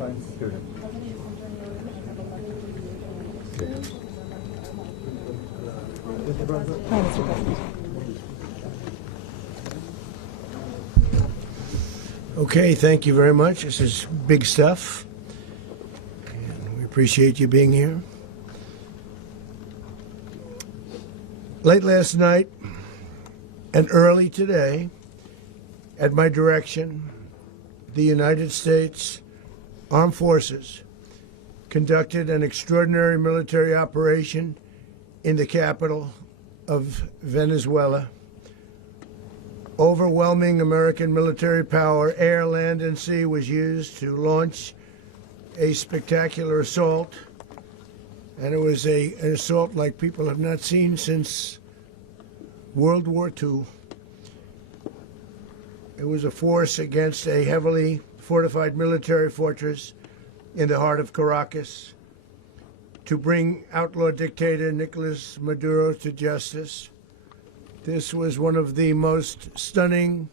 Fine. Good. Hi, Mr. President. Okay, thank you very much. This is big stuff, and we appreciate you being here. Late last night and early today, at my direction, the United States Armed Forces conducted an extraordinary military operation in the capital of Venezuela. Overwhelming American military power, air, land, and sea, was used to launch a spectacular assault. And it was an assault like people have not seen since World War II. It was a force against a heavily fortified military fortress in the heart of Caracas to bring outlaw dictator Nicolás Maduro to justice. This was one of the most stunning,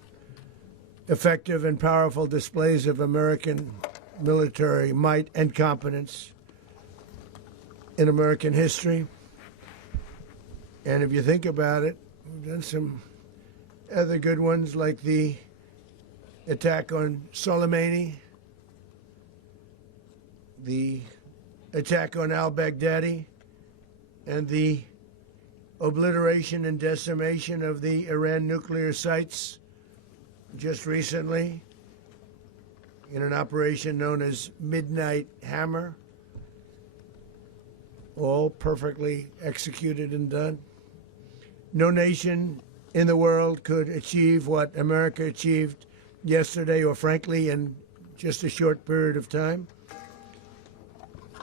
effective, and powerful displays of American military might and competence in American history. And if you think about it, we've done some other good ones, like the attack on Soleimani, the attack on al-Baghdadi, and the obliteration and decimation of the Iran nuclear sites just recently in an operation known as Midnight Hammer. All perfectly executed and done. No nation in the world could achieve what America achieved yesterday, or frankly, in just a short period of time.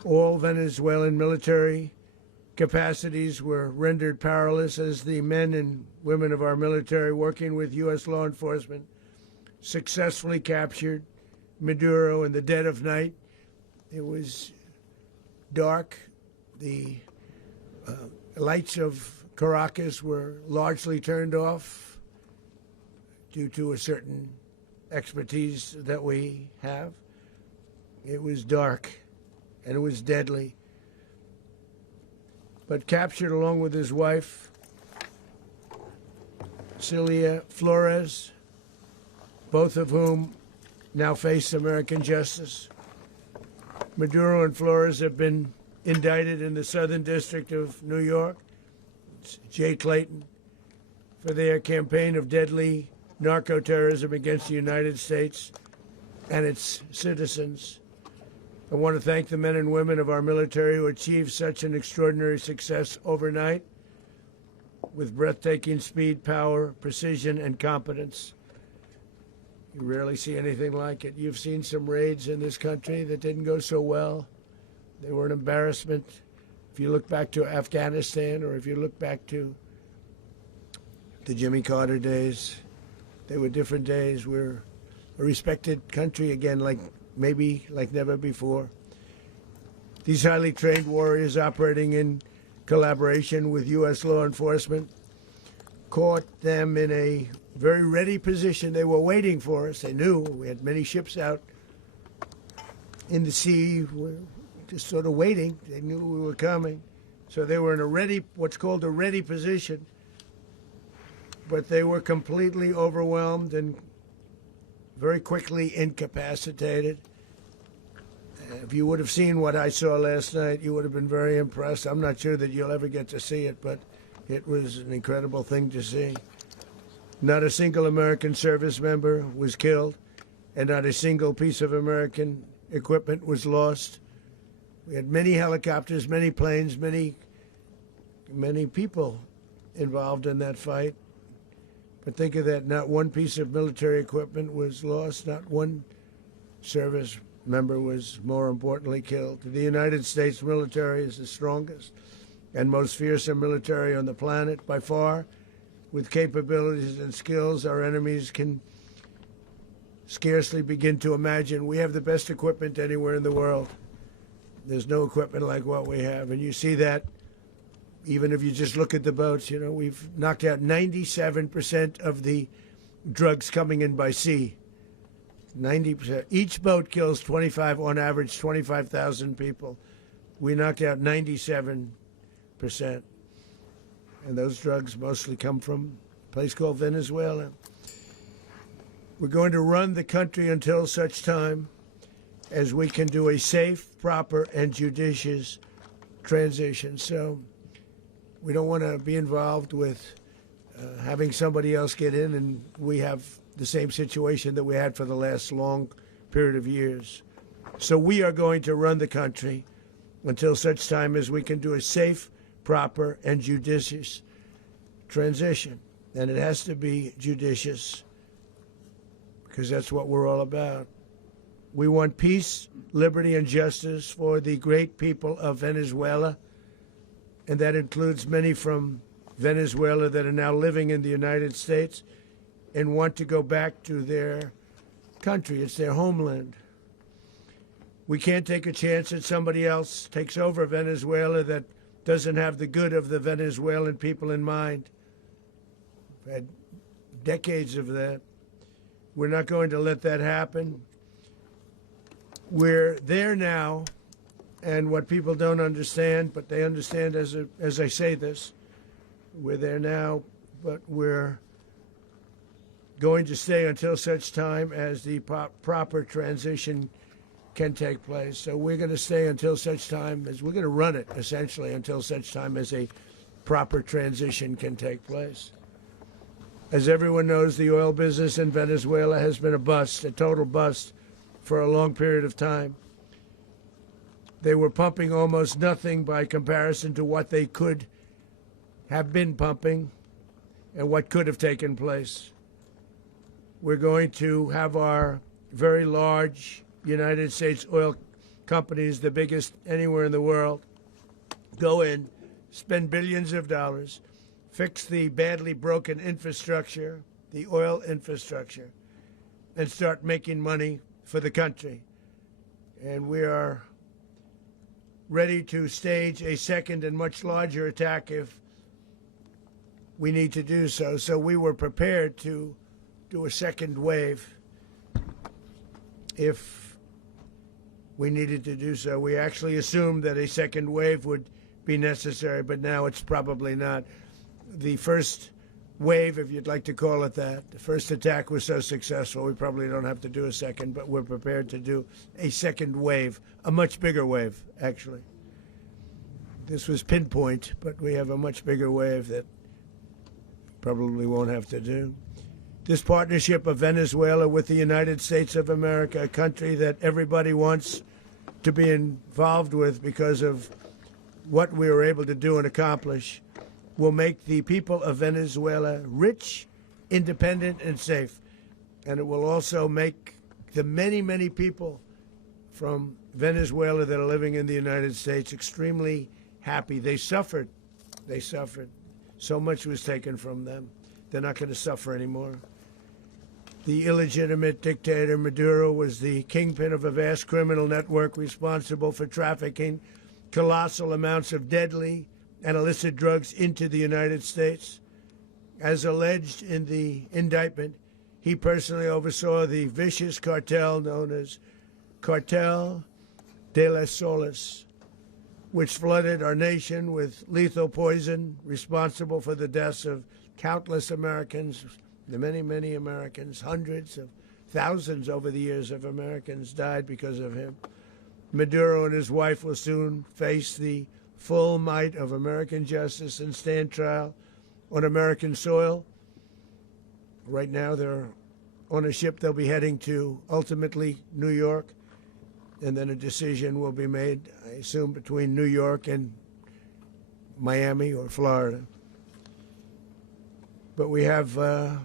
All Venezuelan military capacities were rendered powerless as the men and women of our military, working with U.S. law enforcement, successfully captured Maduro in the dead of night. It was dark. The lights of Caracas were largely turned off due to a certain expertise that we have. It was dark, and it was deadly. But captured along with his wife, Celia Flores, both of whom now face American justice. Maduro and Flores have been indicted in the Southern District of New York, Jay Clayton, for their campaign of deadly narco-terrorism against the United States and its citizens. I want to thank the men and women of our military who achieved such an extraordinary success overnight with breathtaking speed, power, precision, and competence. You rarely see anything like it. You've seen some raids in this country that didn't go so well. They were an embarrassment. If you look back to Afghanistan, or if you look back to the Jimmy Carter days, they were different days. We're a respected country again, like never before. These highly trained warriors, operating in collaboration with U.S. law enforcement, caught them in a very ready position. They were waiting for us. They knew we had many ships out in the sea, just sort of waiting. They knew we were coming. So they were in a ready, what's called a ready position. But they were completely overwhelmed and very quickly incapacitated. If you would have seen what I saw last night, you would have been very impressed. I'm not sure that you'll ever get to see it, but it was an incredible thing to see. Not a single American service member was killed, and not a single piece of American equipment was lost. We had many helicopters, many planes, many people involved in that fight. But think of that, not one piece of military equipment was lost, not one service member was, more importantly, killed. The United States military is the strongest and most fearsome military on the planet by far, with capabilities and skills our enemies can scarcely begin to imagine. We have the best equipment anywhere in the world. There's no equipment like what we have, and you see that even if you just look at the boats. You know, we've knocked out 97% of the drugs coming in by sea. 90%. Each boat kills 25, on average, 25,000 people. We knocked out 97%. And those drugs mostly come from a place called Venezuela. We're going to run the country until such time as we can do a safe, proper, and judicious transition. So we don't want to be involved with having somebody else get in and we have the same situation that we had for the last long period of years. So we are going to run the country until such time as we can do a safe, proper, and judicious transition. And it has to be judicious because that's what we're all about. We want peace, liberty, and justice for the great people of Venezuela, and that includes many from Venezuela that are now living in the United States and want to go back to their country. It's their homeland. We can't take a chance that somebody else takes over Venezuela that doesn't have the good of the Venezuelan people in mind. We've had decades of that. We're not going to let that happen. We're there now, and what people don't understand, but they understand as I say this, we're there now, but we're going to stay until such time as the proper transition can take place. So we're going to stay until such time as we're going to run it, essentially, until such time as a proper transition can take place. As everyone knows, the oil business in Venezuela has been a bust, a total bust, for a long period of time. They were pumping almost nothing by comparison to what they could have been pumping and what could have taken place. We're going to have our very large United States oil companies, the biggest anywhere in the world, go in, spend billions of dollars, fix the badly broken infrastructure, the oil infrastructure, and start making money for the country. And we are ready to stage a second and much larger attack if we need to do so. So we were prepared to do a second wave if we needed to do so. We actually assumed that a second wave would be necessary, but now it's probably not. The first wave, if you'd like to call it that, the first attack was so successful, we probably don't have to do a second, but we're prepared to do a second wave, a much bigger wave, actually. This was pinpoint, but we have a much bigger wave that probably won't have to do. This partnership of Venezuela with the United States of America, a country that everybody wants to be involved with because of what we were able to do and accomplish, will make the people of Venezuela rich, independent, and safe. And it will also make the many, many people from Venezuela that are living in the United States extremely happy. They suffered. They suffered. So much was taken from them. They're not going to suffer anymore. The illegitimate dictator Maduro was the kingpin of a vast criminal network responsible for trafficking colossal amounts of deadly and illicit drugs into the United States. As alleged in the indictment, he personally oversaw the vicious cartel known as Cartel de las Solas, which flooded our nation with lethal poison, responsible for the deaths of countless Americans, the many, many Americans. Hundreds of thousands over the years of Americans died because of him. Maduro and his wife will soon face the full might of American justice and stand trial on American soil. Right now, they're on a ship. They'll be heading to, ultimately, New York, and then a decision will be made, I assume, between New York and Miami or Florida. But we have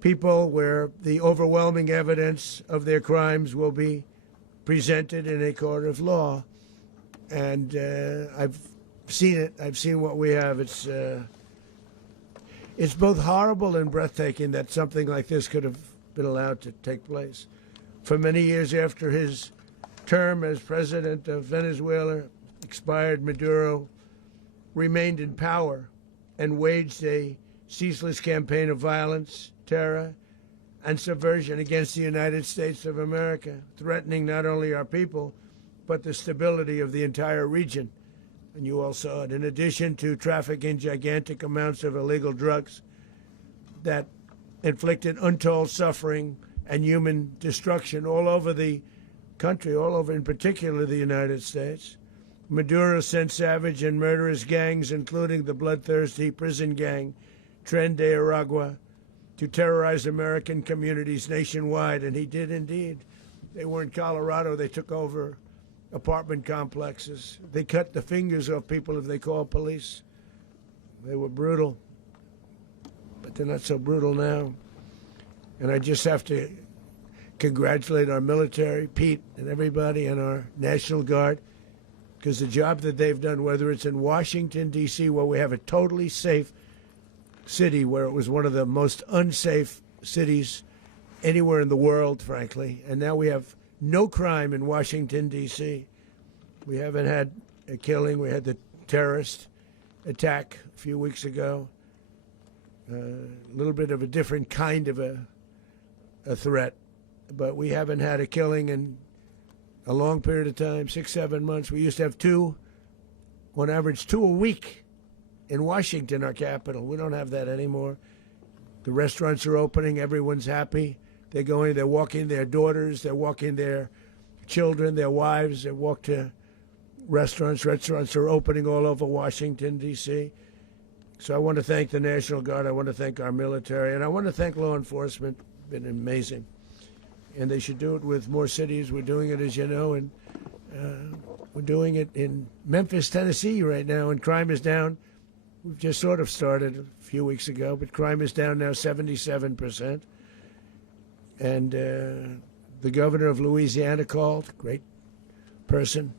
people where the overwhelming evidence of their crimes will be presented in a court of law. And I've seen it. I've seen what we have. It's both horrible and breathtaking that something like this could have been allowed to take place. For many years after his term as president of Venezuela expired, Maduro remained in power and waged a ceaseless campaign of violence, terror, and subversion against the United States of America, threatening not only our people, but the stability of the entire region. And you all saw it. In addition to trafficking gigantic amounts of illegal drugs that inflicted untold suffering and human destruction all over the country, all over, in particular, the United States. Maduro sent savage and murderous gangs, including the bloodthirsty prison gang, Tren de Aragua, to terrorize American communities nationwide, and he did indeed. They were in Colorado. They took over apartment complexes. They cut the fingers off people if they called police. They were brutal, but they're not so brutal now. And I just have to congratulate our military, Pete, and everybody, and our National Guard, because the job that they've done, whether it's in Washington, D.C., where we have a totally safe city, where it was one of the most unsafe cities anywhere in the world, frankly, and now we have no crime in Washington, D.C. We haven't had a killing. We had the terrorist attack a few weeks ago. A little bit of a different kind of a threat, but we haven't had a killing in a long period of time, 6-7 months. We used to have two, on average, 2 a week in Washington, our capital. We don't have that anymore. The restaurants are opening. Everyone's happy. They're going, they're walking their daughters, they're walking their children, their wives. They walk to restaurants. Restaurants are opening all over Washington, D.C. So I want to thank the National Guard. I want to thank our military. And I want to thank law enforcement. Been amazing. And they should do it with more cities. We're doing it, as you know, and we're doing it in Memphis, Tennessee right now, and crime is down. We've just sort of started a few weeks ago, but crime is down now 77%. And the governor of Louisiana called, great person,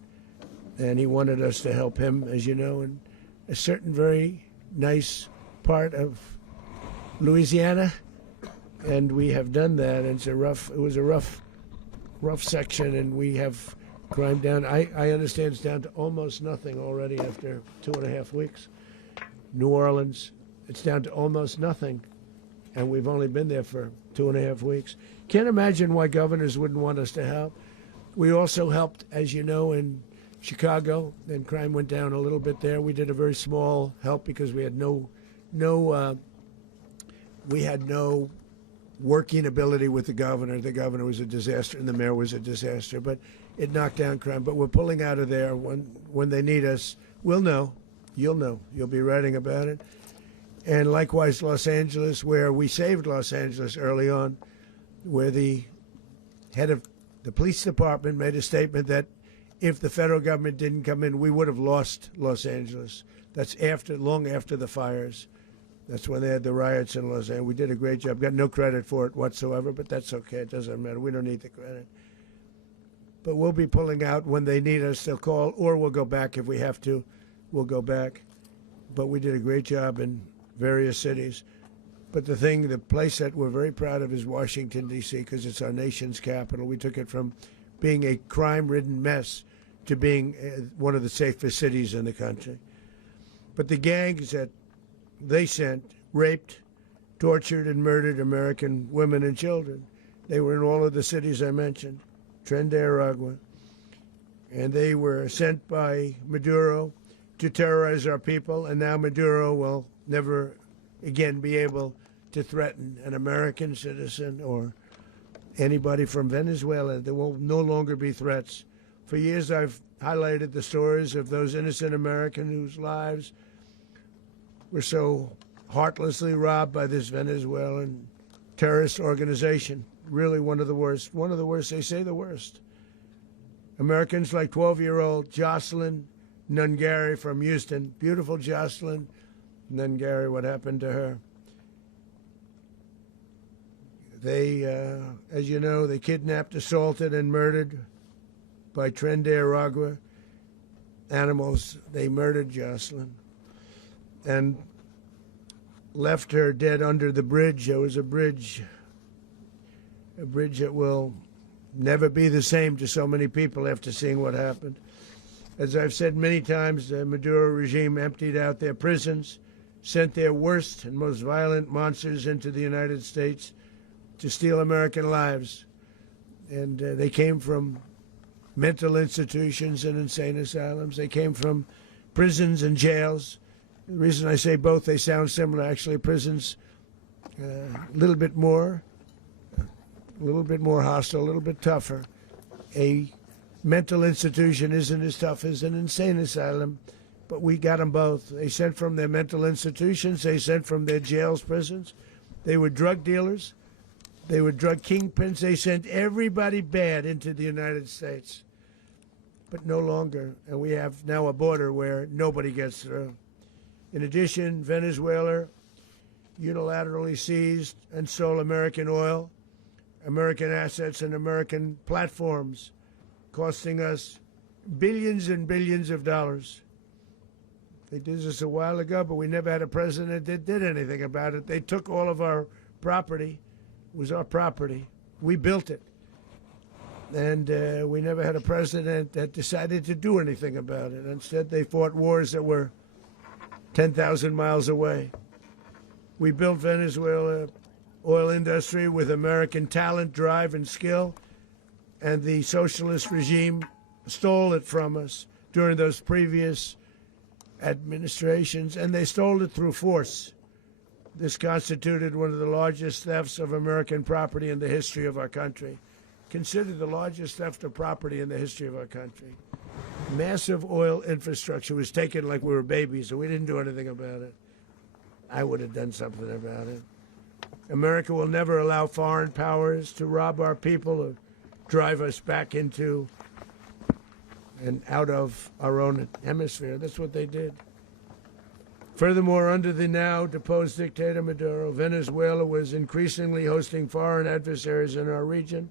and he wanted us to help him, as you know, in a certain very nice part of Louisiana. And we have done that. And it was a rough section, and we have crime down. I understand it's down to almost nothing already after 2.5 weeks. New Orleans, it's down to almost nothing, and we've only been there for 2.5 weeks. Can't imagine why governors wouldn't want us to help. We also helped, as you know, in Chicago, and crime went down a little bit there. We did a very small help because we had no working ability with the governor. The governor was a disaster, and the mayor was a disaster, but it knocked down crime. But we're pulling out of there. When they need us, we'll know. You'll know. You'll be writing about it. And likewise, Los Angeles, where we saved Los Angeles early on, where the head of the police department made a statement that if the federal government didn't come in, we would have lost Los Angeles. That's long after the fires. That's when they had the riots in Los Angeles. We did a great job. Got no credit for it whatsoever, but that's okay. It doesn't matter. We don't need the credit. But we'll be pulling out when they need us. They'll call, or we'll go back if we have to. We'll go back. But we did a great job in various cities. But the place that we're very proud of is Washington, D.C., because it's our nation's capital. We took it from being a crime-ridden mess to being one of the safest cities in the country. But the gangs that they sent raped, tortured, and murdered American women and children. They were in all of the cities I mentioned, Tren de Aragua. And they were sent by Maduro to terrorize our people, and now Maduro will never again be able to threaten an American citizen or anybody from Venezuela. There will no longer be threats. For years I've highlighted the stories of those innocent Americans whose lives were so heartlessly robbed by this Venezuelan terrorist organization. Really one of the worst. One of the worst, they say the worst. Americans like 12-year-old Jocelyn Nungari from Houston. Beautiful Jocelyn Nungari, what happened to her? They, as you know, they kidnapped, assaulted, and murdered by Tren de Aragua animals. They murdered Jocelyn and left her dead under the bridge. There was a bridge that will never be the same to so many people after seeing what happened. As I've said many times, the Maduro regime emptied out their prisons, sent their worst and most violent monsters into the United States, to steal American lives. And they came from mental institutions and insane asylums. They came from prisons and jails. The reason I say both, they sound similar. Actually, prisons, a little bit more hostile, a little bit tougher. A mental institution isn't as tough as an insane asylum, but we got them both. They sent from their mental institutions. They sent from their jails, prisons. They were drug dealers. They were drug kingpins. They sent everybody bad into the United States, but no longer. And we have now a border where nobody gets through. In addition, Venezuela unilaterally seized and stole American oil, American assets, and American platforms, costing us billions and billions of dollars. They did this a while ago, but we never had a president that did anything about it. They took all of our property. It was our property. We built it. And we never had a president that decided to do anything about it. Instead, they fought wars that were 10,000 miles away. We built Venezuela oil industry with American talent, drive, and skill, and the socialist regime stole it from us during those previous administrations, and they stole it through force. This constituted one of the largest thefts of American property in the history of our country. Considered the largest theft of property in the history of our country. Massive oil infrastructure was taken like we were babies, and we didn't do anything about it. I would have done something about it. America will never allow foreign powers to rob our people or drive us back into and out of our own hemisphere. That's what they did. Furthermore, under the now deposed dictator Maduro, Venezuela was increasingly hosting foreign adversaries in our region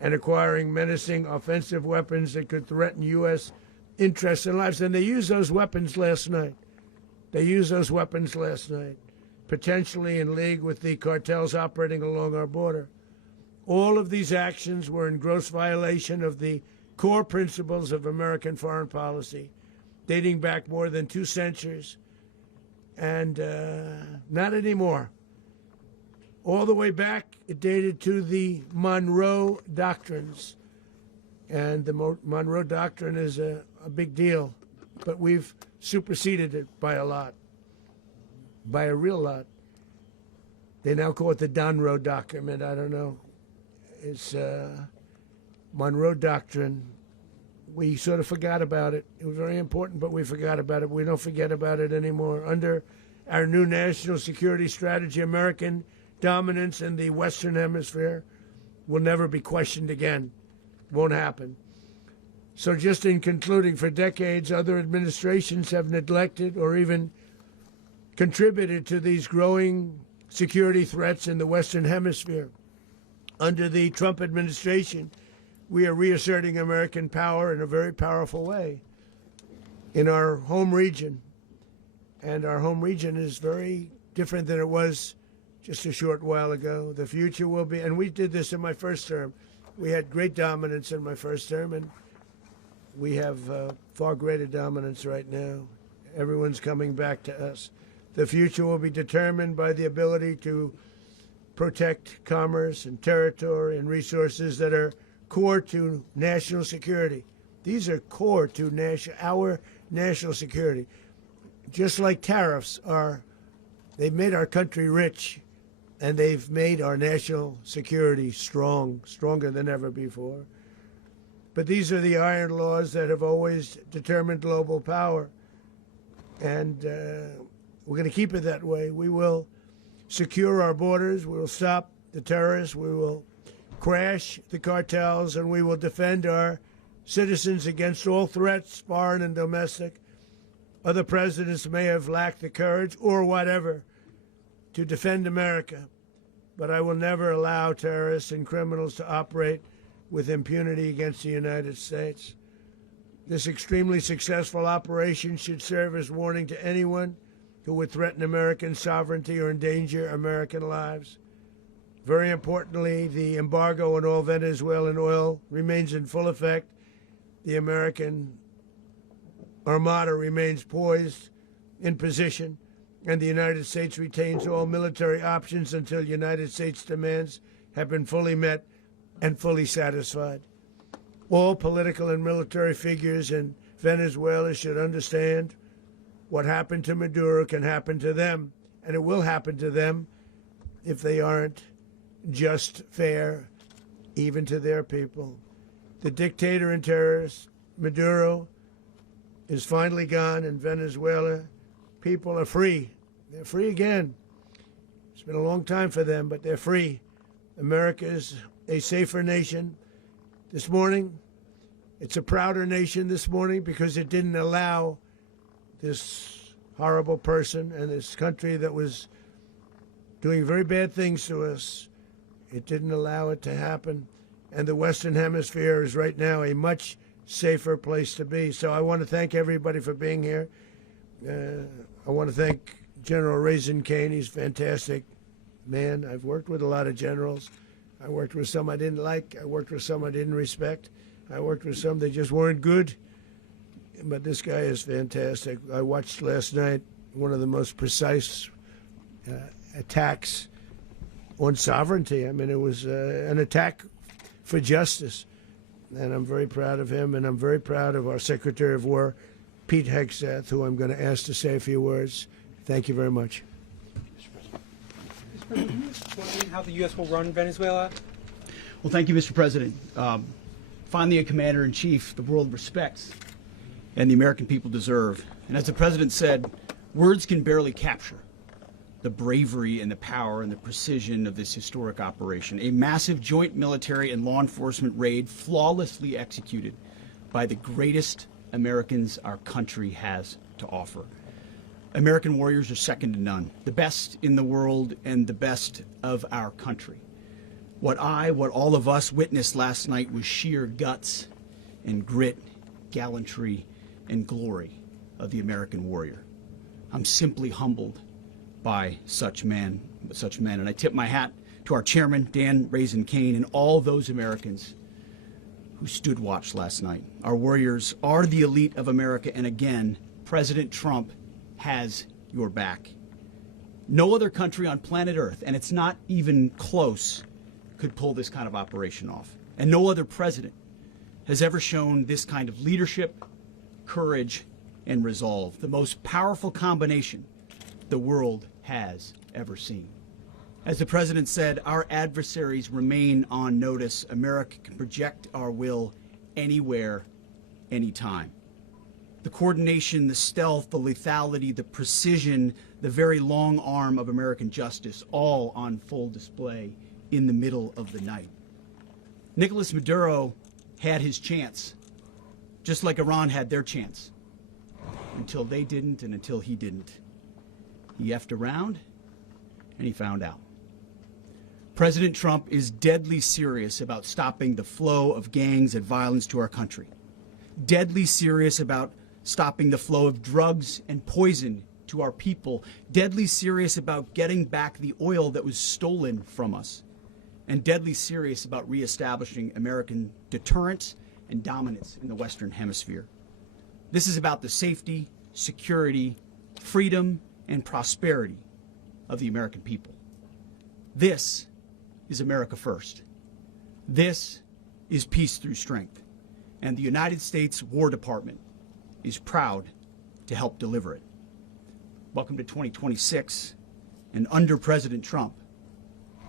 and acquiring menacing offensive weapons that could threaten U.S. interests and lives. And they used those weapons last night. Potentially in league with the cartels operating along our border. All of these actions were in gross violation of the core principles of American foreign policy, dating back more than 2 centuries, and not anymore. All the way back, it dated to the Monroe Doctrines, and the Monroe Doctrine is a big deal, but we've superseded it by a lot, by a real lot. They now call it the Monroe Document. I don't know. It's Monroe Doctrine. We sort of forgot about it. It was very important, but we forgot about it. We don't forget about it anymore. Under our new national security strategy, American dominance in the Western Hemisphere will never be questioned again. Won't happen. So just in concluding, for decades, other administrations have neglected or even contributed to these growing security threats in the Western Hemisphere. Under the Trump administration, we are reasserting American power in a very powerful way in our home region. And our home region is very different than it was just a short while ago. The future will be, and we did this in my first term. We had great dominance in my first term, and we have far greater dominance right now. Everyone's coming back to us. The future will be determined by the ability to protect commerce and territory and resources that are core to national security. These are core to our national security. Just like tariffs are, they've made our country rich, and they've made our national security stronger than ever before. But these are the iron laws that have always determined global power. And we're going to keep it that way. We will secure our borders. We will stop the terrorists. We will crash the cartels. And we will defend our citizens against all threats, foreign and domestic. Other presidents may have lacked the courage or whatever to defend America. But I will never allow terrorists and criminals to operate with impunity against the United States. This extremely successful operation should serve as warning to anyone who would threaten American sovereignty or endanger American lives. Very importantly, the embargo on all Venezuelan oil remains in full effect. The American Armada remains poised in position, and the United States retains all military options until United States demands have been fully met and fully satisfied. All political and military figures in Venezuela should understand what happened to Maduro can happen to them, and it will happen to them if they aren't just, fair, even to their people. The dictator and terrorist, Maduro, is finally gone in Venezuela. People are free. They're free again. It's been a long time for them, but they're free. America is a safer nation this morning. It's a prouder nation this morning because it didn't allow this horrible person and this country that was doing very bad things to us. It didn't allow it to happen. And the Western Hemisphere is right now a much safer place to be. So I want to thank everybody for being here. I want to thank General Raisin Kane. He's a fantastic man. I've worked with a lot of generals. I worked with some I didn't like. I worked with some I didn't respect. I worked with some that just weren't good. But this guy is fantastic. I watched last night one of the most precise attacks on sovereignty. I mean, it was an attack for justice. And I'm very proud of him, and I'm very proud of our Secretary of War, Pete Hegseth, who I'm going to ask to say a few words. Thank you very much. Mr. President, can you explain how the U.S. will run Venezuela? Well, thank you, Mr. President. Finally, a commander-in-chief the world respects and the American people deserve. And as the President said, words can barely capture the bravery and the power and the precision of this historic operation. A massive joint military and law enforcement raid flawlessly executed by the greatest Americans our country has to offer. American warriors are second to none, the best in the world and the best of our country. What all of us witnessed last night was sheer guts and grit, gallantry and glory of the American warrior. I'm simply humbled by such men. And I tip my hat to our chairman, Dan Raisin Kane, and all those Americans who stood watch last night. Our warriors are the elite of America, and again, President Trump has your back. No other country on planet Earth, and it's not even close, could pull this kind of operation off. And no other president has ever shown this kind of leadership, courage, and resolve, the most powerful combination the world has ever seen. As the President said, our adversaries remain on notice. America can project our will anywhere, anytime. The coordination, the stealth, the lethality, the precision, the very long arm of American justice, all on full display in the middle of the night. Nicolás Maduro had his chance, just like Iran had their chance, until they didn't and until he didn't. He effed around, and he found out. President Trump is deadly serious about stopping the flow of gangs and violence to our country. Deadly serious about stopping the flow of drugs and poison to our people. Deadly serious about getting back the oil that was stolen from us. And deadly serious about reestablishing American deterrence and dominance in the Western Hemisphere. This is about the safety, security, freedom, and prosperity of the American people. This is America first. This is peace through strength. And the United States War Department is proud to help deliver it. Welcome to 2026, and under President Trump,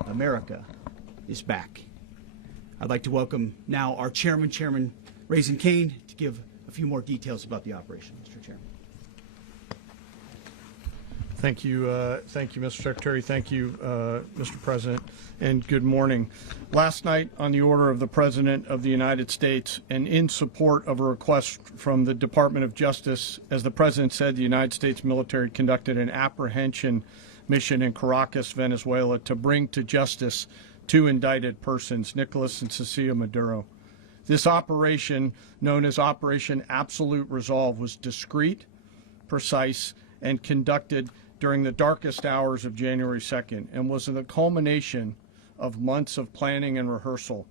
America is back. I'd like to welcome now our chairman, Chairman Raisin Kane, to give a few more details about the operation. Mr. Chairman. Thank you, Mr. Secretary. Thank you, Mr. President, and good morning. Last night, on the order of the President of the United States and in support of a request from the Department of Justice, as the President said, the United States military conducted an apprehension mission in Caracas, Venezuela, to bring to justice two indicted persons, Nicolás and Cecilia Maduro. This operation, known as Operation Absolute Resolve, was discreet, precise, and conducted during the darkest hours of January 2nd and was the culmination of months of planning and rehearsal,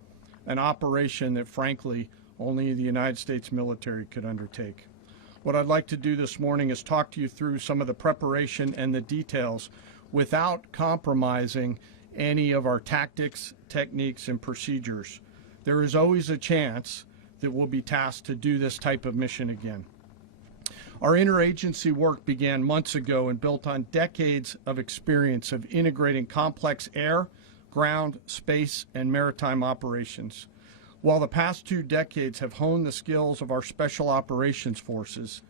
an operation that, frankly, only the United States military could undertake. What I'd like to do this morning is talk to you through some of the preparation and the details without compromising any of our tactics, techniques, and procedures. There is always a chance that we'll be tasked to do this type of mission again. Our interagency work began months ago and built on decades of experience of integrating complex air, ground, space, and maritime operations. While the past 2 decades have honed the skills of our special operations forces,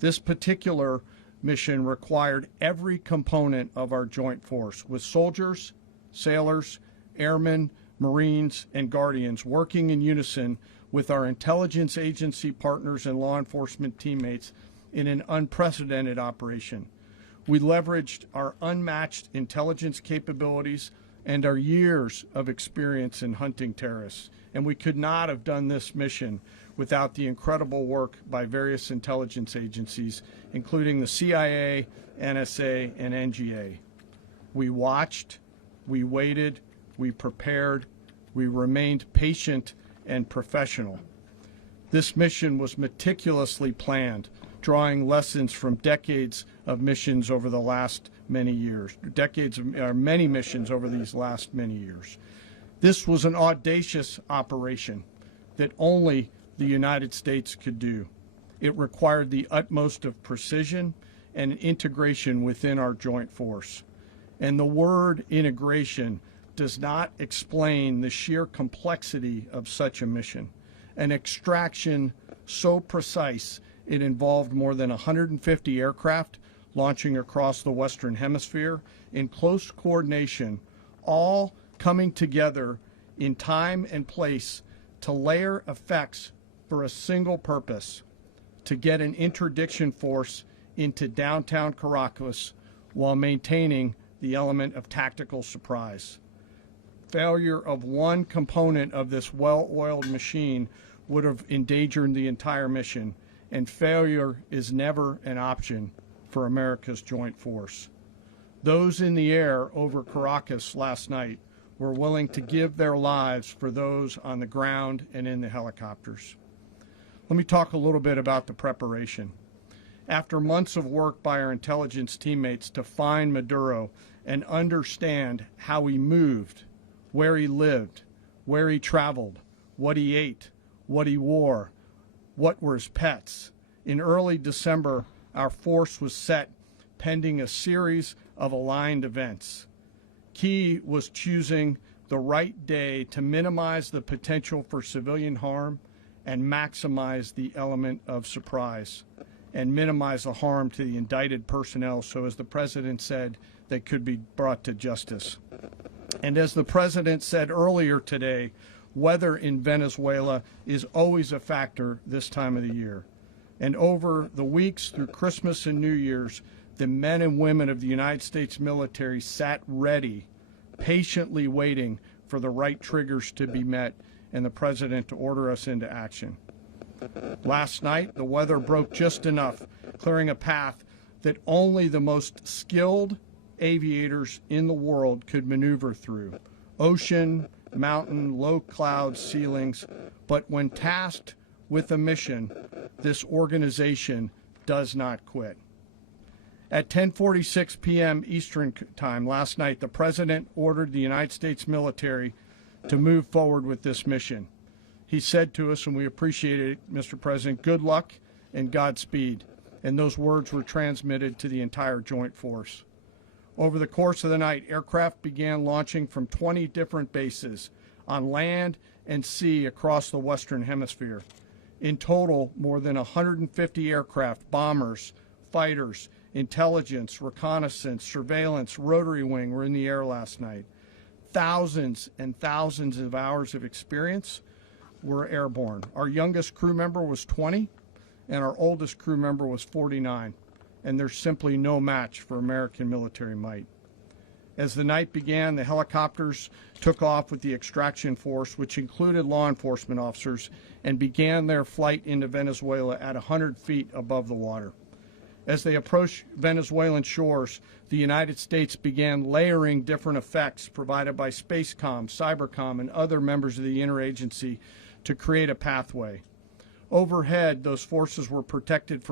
this particular mission required every component of our joint force, with soldiers, sailors, airmen, Marines, and Guardians working in unison with our intelligence agency partners and law enforcement teammates in an unprecedented operation. We leveraged our unmatched intelligence capabilities and our years of experience in hunting terrorists, and we could not have done this mission without the incredible work by various intelligence agencies, including the CIA, NSA, and NGA. We watched, we waited, we prepared, we remained patient and professional. This mission was meticulously planned, drawing lessons from decades of missions over the last many years, many missions over these last many years. This was an audacious operation that only the United States could do. It required the utmost of precision and integration within our joint force. And the word integration does not explain the sheer complexity of such a mission. An extraction so precise it involved more than 150 aircraft launching across the Western Hemisphere in close coordination, all coming together in time and place to layer effects for a single purpose: to get an interdiction force into downtown Caracas while maintaining the element of tactical surprise. Failure of one component of this well-oiled machine would have endangered the entire mission, and failure is never an option for America's joint force. Those in the air over Caracas last night were willing to give their lives for those on the ground and in the helicopters. Let me talk a little bit about the preparation. After months of work by our intelligence teammates to find Maduro and understand how he moved, where he lived, where he traveled, what he ate, what he wore, what were his pets, in early December, our force was set pending a series of aligned events. Key was choosing the right day to minimize the potential for civilian harm and maximize the element of surprise and minimize the harm to the indicted personnel, so as the President said, they could be brought to justice. And as the President said earlier today, weather in Venezuela is always a factor this time of the year. And over the weeks through Christmas and New Year's, the men and women of the United States military sat ready, patiently waiting for the right triggers to be met and the President to order us into action. Last night, the weather broke just enough, clearing a path that only the most skilled aviators in the world could maneuver through. Ocean, mountain, low cloud ceilings, but when tasked with a mission, this organization does not quit. At 10:46 p.m. Eastern Time last night, the President ordered the United States military to move forward with this mission. He said to us, and we appreciate it, Mr. President, good luck and Godspeed. And those words were transmitted to the entire joint force. Over the course of the night, aircraft began launching from 20 different bases on land and sea across the Western Hemisphere. In total, more than 150 aircraft, bombers, fighters, intelligence, reconnaissance, surveillance, rotary wing were in the air last night. Thousands and thousands of hours of experience were airborne. Our youngest crew member was 20, and our oldest crew member was 49, and there's simply no match for American military might. As the night began, the helicopters took off with the extraction force, which included law enforcement officers, and began their flight into Venezuela at 100 feet above the water. As they approached Venezuelan shores, the United States began layering different effects provided by Spacecom, Cybercom, and other members of the interagency to create a pathway. Overhead, those forces were protected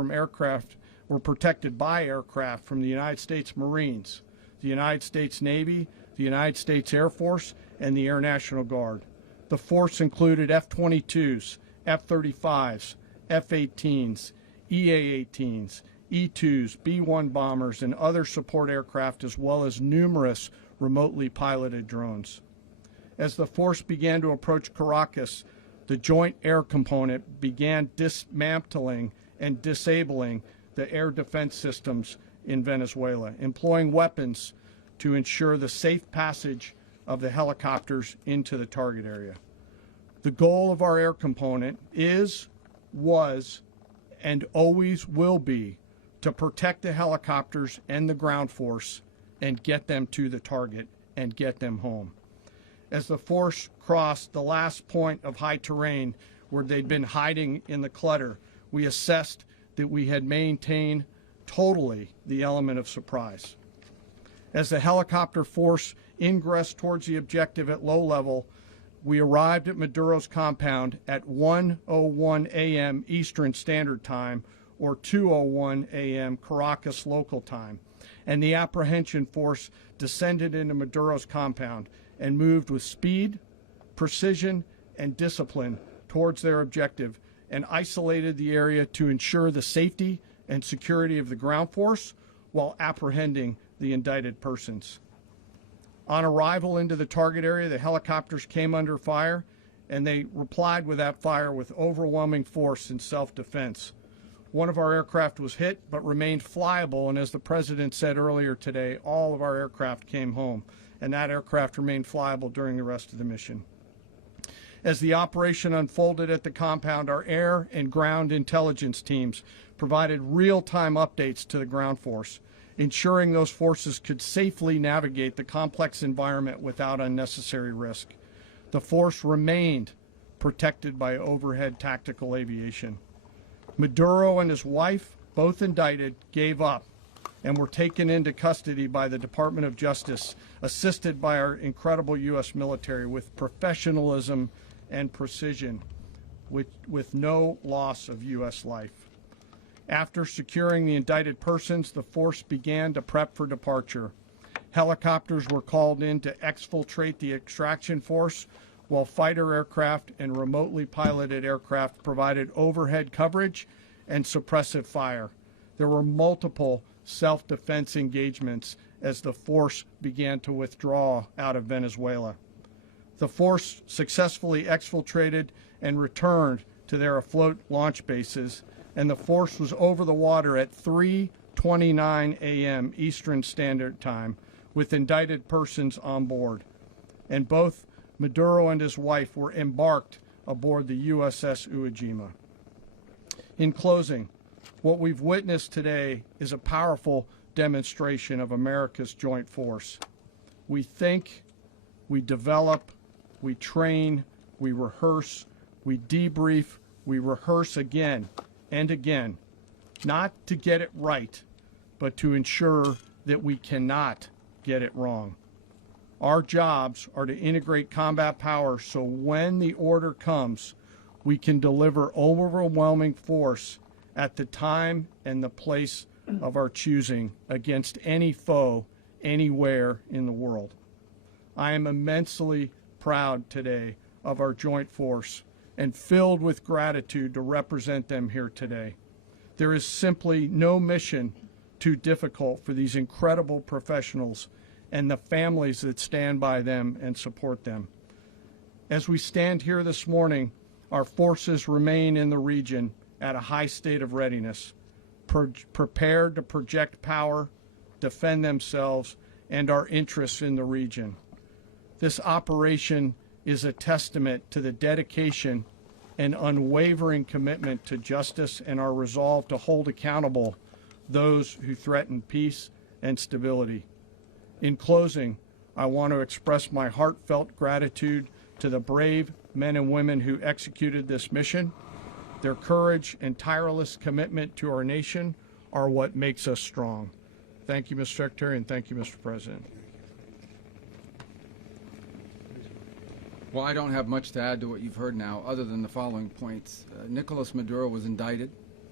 by aircraft from the United States Marines, the United States Navy, the United States Air Force, and the Air National Guard. The force included F-22s, F-35s, F-18s, EA-18s, E-2s, B-1 bombers, and other support aircraft, as well as numerous remotely piloted drones. As the force began to approach Caracas, the Joint Air Component began dismantling and disabling the air defense systems in Venezuela, employing weapons to ensure the safe passage of the helicopters into the target area. The goal of our air component is, was, and always will be to protect the helicopters and the ground force and get them to the target and get them home. As the force crossed the last point of high terrain where they'd been hiding in the clutter, we assessed that we had maintained totally the element of surprise. As the helicopter force ingressed towards the objective at low level, we arrived at Maduro's compound at 1:01 a.m. Eastern Standard Time, or 2:01 a.m. Caracas local time, and the apprehension force descended into Maduro's compound and moved with speed, precision, and discipline towards their objective, and isolated the area to ensure the safety and security of the ground force while apprehending the indicted persons. On arrival into the target area, the helicopters came under fire, and they replied with that fire with overwhelming force in self-defense. One of our aircraft was hit but remained flyable, and as the President said earlier today, all of our aircraft came home, and that aircraft remained flyable during the rest of the mission. As the operation unfolded at the compound, our air and ground intelligence teams provided real-time updates to the ground force, ensuring those forces could safely navigate the complex environment without unnecessary risk. The force remained protected by overhead tactical aviation. Maduro and his wife, both indicted, gave up and were taken into custody by the Department of Justice, assisted by our incredible U.S. military with professionalism and precision, with no loss of U.S. life. After securing the indicted persons, the force began to prep for departure. Helicopters were called in to exfiltrate the extraction force, while fighter aircraft and remotely piloted aircraft provided overhead coverage and suppressive fire. There were multiple self-defense engagements as the force began to withdraw out of Venezuela. The force successfully exfiltrated and returned to their afloat launch bases, and the force was over the water at 3:29 a.m. Eastern Standard Time with indicted persons on board. And both Maduro and his wife were embarked aboard the USS Iwo Jima. In closing, what we've witnessed today is a powerful demonstration of America's joint force. We think, we develop, we train, we rehearse, we debrief, we rehearse again and again, not to get it right, but to ensure that we cannot get it wrong. Our jobs are to integrate combat power so when the order comes, we can deliver overwhelming force at the time and the place of our choosing against any foe anywhere in the world. I am immensely proud today of our joint force and filled with gratitude to represent them here today. There is simply no mission too difficult for these incredible professionals and the families that stand by them and support them. As we stand here this morning, our forces remain in the region at a high state of readiness, prepared to project power, defend themselves, and our interests in the region. This operation is a testament to the dedication and unwavering commitment to justice and our resolve to hold accountable those who threaten peace and stability. In closing, I want to express my heartfelt gratitude to the brave men and women who executed this mission. Their courage and tireless commitment to our nation are what makes us strong. Thank you, Mr. Secretary, and thank you, Mr. President. Well, I don't have much to add to what you've heard now, other than the following points. Nicolás Maduro was indicted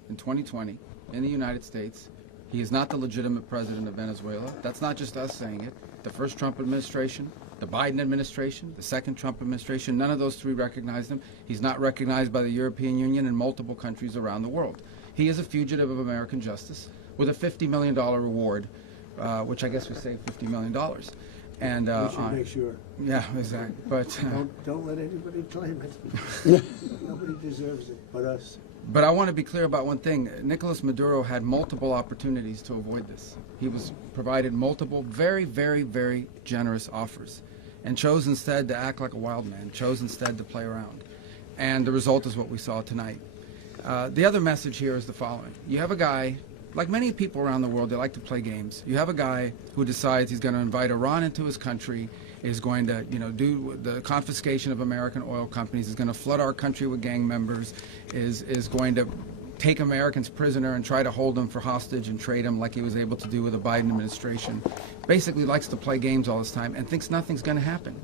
in 2020 in the United States He is not the legitimate president of Venezuela. That's not just us saying it. The first Trump administration, the Biden administration, the second Trump administration, none of those three recognized him. He's not recognized by the European Union and multiple countries around the world. He is a fugitive of American justice with a $50 million reward, which I guess we saved $50 million. And We should make sure. yeah, exactly. But Don't let anybody claim it. Nobody deserves it but us. But I want to be clear about one thing. Nicolás Maduro had multiple opportunities to avoid this. He was provided multiple very, very, very generous offers and chose instead to act like a wild man, chose instead to play around. And the result is what we saw tonight. The other message here is the following. You have a guy, like many people around the world, they like to play games. You have a guy who decides he's going to invite Iran into his country, is going to, do the confiscation of American oil companies, is going to flood our country with gang members, is going to take Americans prisoner and try to hold them for hostage and trade them like he was able to do with the Biden administration. Basically likes to play games all this time and thinks nothing's going to happen.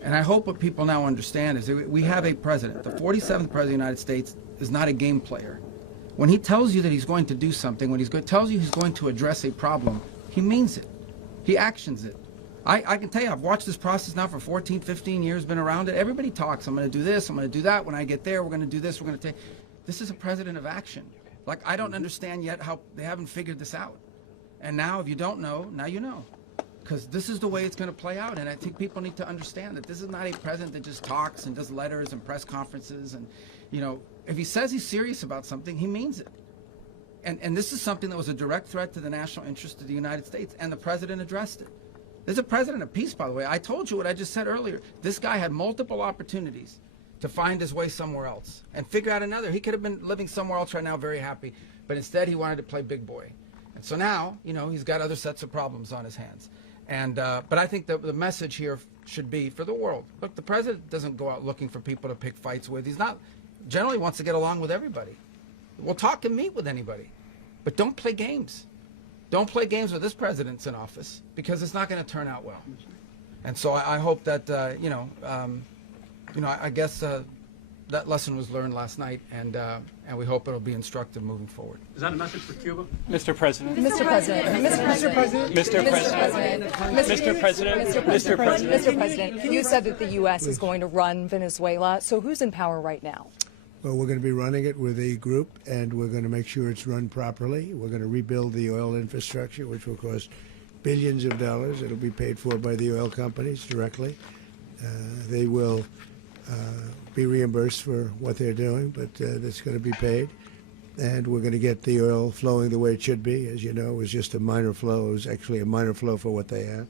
And I hope what people now understand is that we have a president. The 47th president of the United States is not a game player. When he tells you that he's going to do something, when tells you he's going to address a problem, he means it. He actions it. I can tell you, I've watched this process now for 14, 15 years, been around it. Everybody talks. I'm going to do this. I'm going to do that. When I get there, we're going to do this. We're going to take. This is a president of action. Like, I don't understand yet how they haven't figured this out. And now, if you don't know, now you know. Because this is the way it's going to play out. And I think people need to understand that this is not a president that just talks and does letters and press conferences. And, if he says he's serious about something, he means it. And this is something that was a direct threat to the national interest of the United States. And the president addressed it. There's a president of peace, by the way. I told you what I just said earlier. This guy had multiple opportunities to find his way somewhere else and figure out another. He could have been living somewhere else right now, very happy. But instead, he wanted to play big boy. And so now, he's got other sets of problems on his hands. And but I think the message here should be for the world. Look, the president doesn't go out looking for people to pick fights with. He's not, generally wants to get along with everybody. We'll talk and meet with anybody. But don't play games. Don't play games with this president's in office, because it's not going to turn out well. And so I hope that, I guess that lesson was learned last night, and we hope it'll be instructive moving forward. Is that a message for Cuba? Mr. President. Mr. President. Mr. President. Mr. President. Mr. President. Mr. President. Mr. President, you said that the U.S. is going to run Venezuela. So who's in power right now? Well, we're going to be running it with a group, and we're going to make sure it's run properly. We're going to rebuild the oil infrastructure, which will cost billions of dollars. It'll be paid for by the oil companies directly. They will be reimbursed for what they're doing, but that's going to be paid. And we're going to get the oil flowing the way it should be. As you know, it was just a minor flow. It was actually a minor flow for what they have.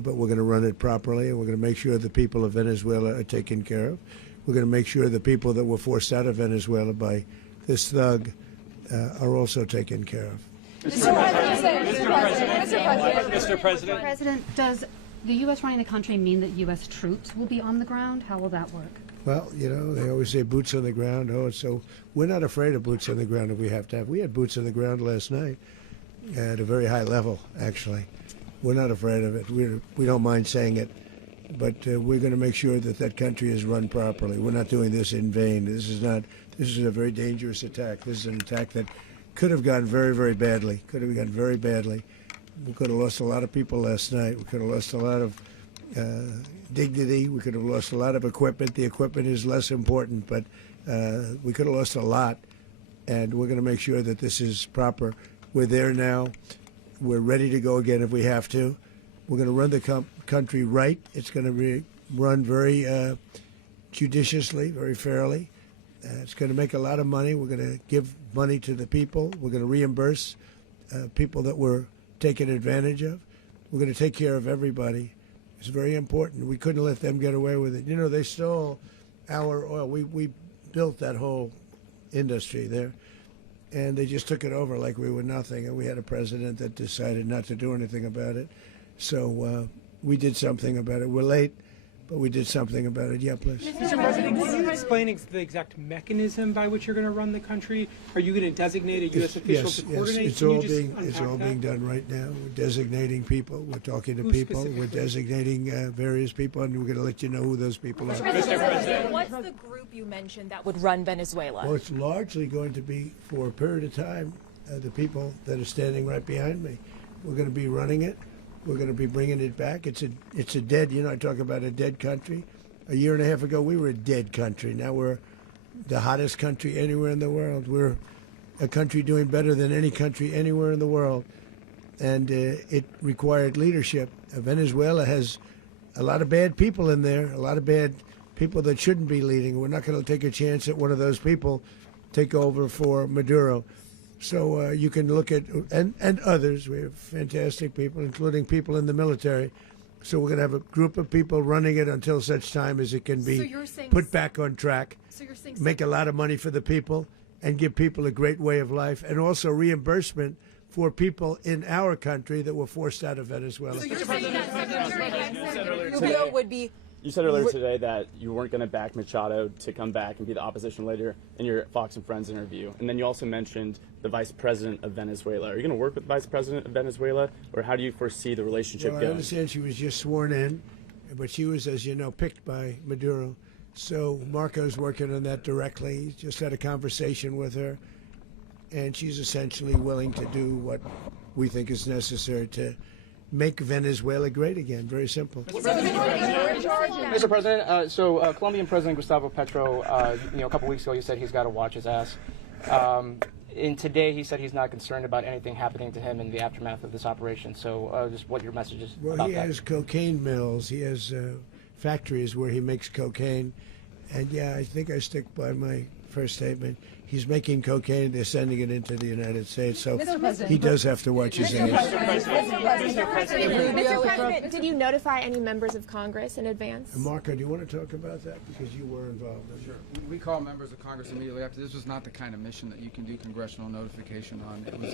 But we're going to run it properly, and we're going to make sure the people of Venezuela are taken care of. We're going to make sure the people that were forced out of Venezuela by this thug are also taken care of. Mr. President. President, does the U.S. running the country mean that U.S. troops will be on the ground? How will that work? Well, they always say boots on the ground. Oh, so we're not afraid of boots on the ground if we have to have. We had boots on the ground last night at a very high level, actually. We're not afraid of it. We don't mind saying it. But we're going to make sure that that country is run properly. We're not doing this in vain. This is a very dangerous attack. This is an attack that could have gone very, very badly. Could have gone very badly. We could have lost a lot of people last night. We could have lost a lot of dignity. We could have lost a lot of equipment. The equipment is less important, but we could have lost a lot. And we're going to make sure that this is proper. We're there now. We're ready to go again if we have to. We're going to run the country right. It's going to be run very judiciously, very fairly. It's going to make a lot of money. We're going to give money to the people. We're going to reimburse people that were taken advantage of. We're going to take care of everybody. It's very important. We couldn't let them get away with it. They stole our oil. We built that whole industry there, and they just took it over like we were nothing. And we had a president that decided not to do anything about it. So we did something about it. We're late, but we did something about it. Yeah, please. Mr. President, can you explain the exact mechanism by which you're going to run the country? Are you going to designate a U.S. official to coordinate? Yes, it's all being done right now. We're designating people. We're talking to people. We're designating various people, and we're going to let you know who those people are. Mr. President, what's the group you mentioned that would run Venezuela? Well, it's largely going to be, for a period of time, the people that are standing right behind me. We're going to be running it. We're going to be bringing it back. It's a dead, I talk about a dead country. A year and a half ago, we were a dead country. Now we're the hottest country anywhere in the world. We're a country doing better than any country anywhere in the world. And it required leadership. Venezuela has a lot of bad people in there, a lot of bad people that shouldn't be leading. We're not going to take a chance that one of those people take over for Maduro. So you can look at, and others, we have fantastic people, including people in the military. So we're going to have a group of people running it until such time as it can be put back on track, make a lot of money for the people, and give people a great way of life, and also reimbursement for people in our country that were forced out of Venezuela. So you're saying that would be... You said earlier today that you weren't going to back Machado to come back and be the opposition leader in your Fox and Friends interview. And then you also mentioned the vice president of Venezuela. Are you going to work with the vice president of Venezuela, or how do you foresee the relationship Well, going? I understand she was just sworn in, but she was, as you know, picked by Maduro. So Marco's working on that directly. He just had a conversation with her, and she's essentially willing to do what we think is necessary to make Venezuela great again. Very simple. Mr. President, Colombian President Gustavo Petro, a couple weeks ago, he said he's got to watch his ass. And today, he said he's not concerned about anything happening to him in the aftermath of this operation. So, just what your message is about that. Well, he has cocaine mills. He has factories where he makes cocaine. And yeah, I think I stick by my first statement. He's making cocaine. They're sending it into the United States. So he does have to watch his ass. Mr. President, did you notify any members of Congress in advance? Marco, do you want to talk about that? Because you were involved in it. Sure. We call members of Congress immediately after. This was not the kind of mission that you can do congressional notification on. It was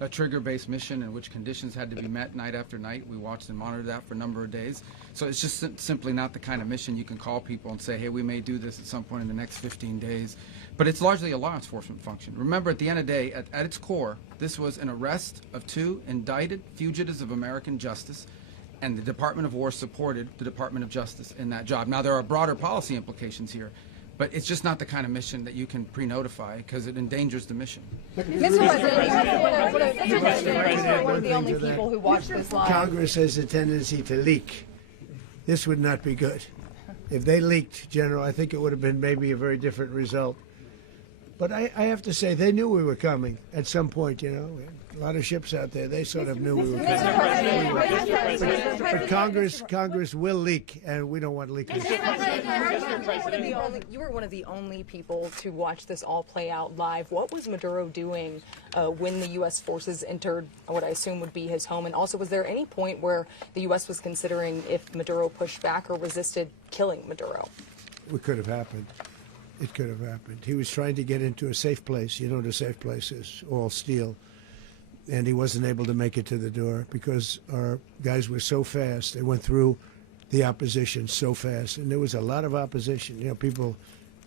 a trigger-based mission in which conditions had to be met night after night. We watched and monitored that for a number of days. So it's just simply not the kind of mission you can call people and say, hey, we may do this at some point in the next 15 days. But it's largely a law enforcement function. Remember, at the end of the day, at its core, this was an arrest of 2 indicted fugitives of American justice, and the Department of War supported the Department of Justice in that job. Now, there are broader policy implications here, but it's just not the kind of mission that you can pre-notify because it endangers the mission. Mr. President, you're one of the only people who watched this live. Congress has a tendency to leak. This would not be good. If they leaked, General, I think it would have been maybe a very different result. But I have to say, they knew we were coming at some point, A lot of ships out there, they sort of knew we were coming. But Congress will leak, and we don't want leakage. You were one of the only people to watch this all play out live. What was Maduro doing when the U.S. forces entered what I assume would be his home? And also, was there any point where the U.S. was considering if Maduro pushed back or resisted killing Maduro? It could have happened. It could have happened. He was trying to get into a safe place. The safe place is all steel. And he wasn't able to make it to the door because our guys were so fast. They went through the opposition so fast. And there was a lot of opposition. People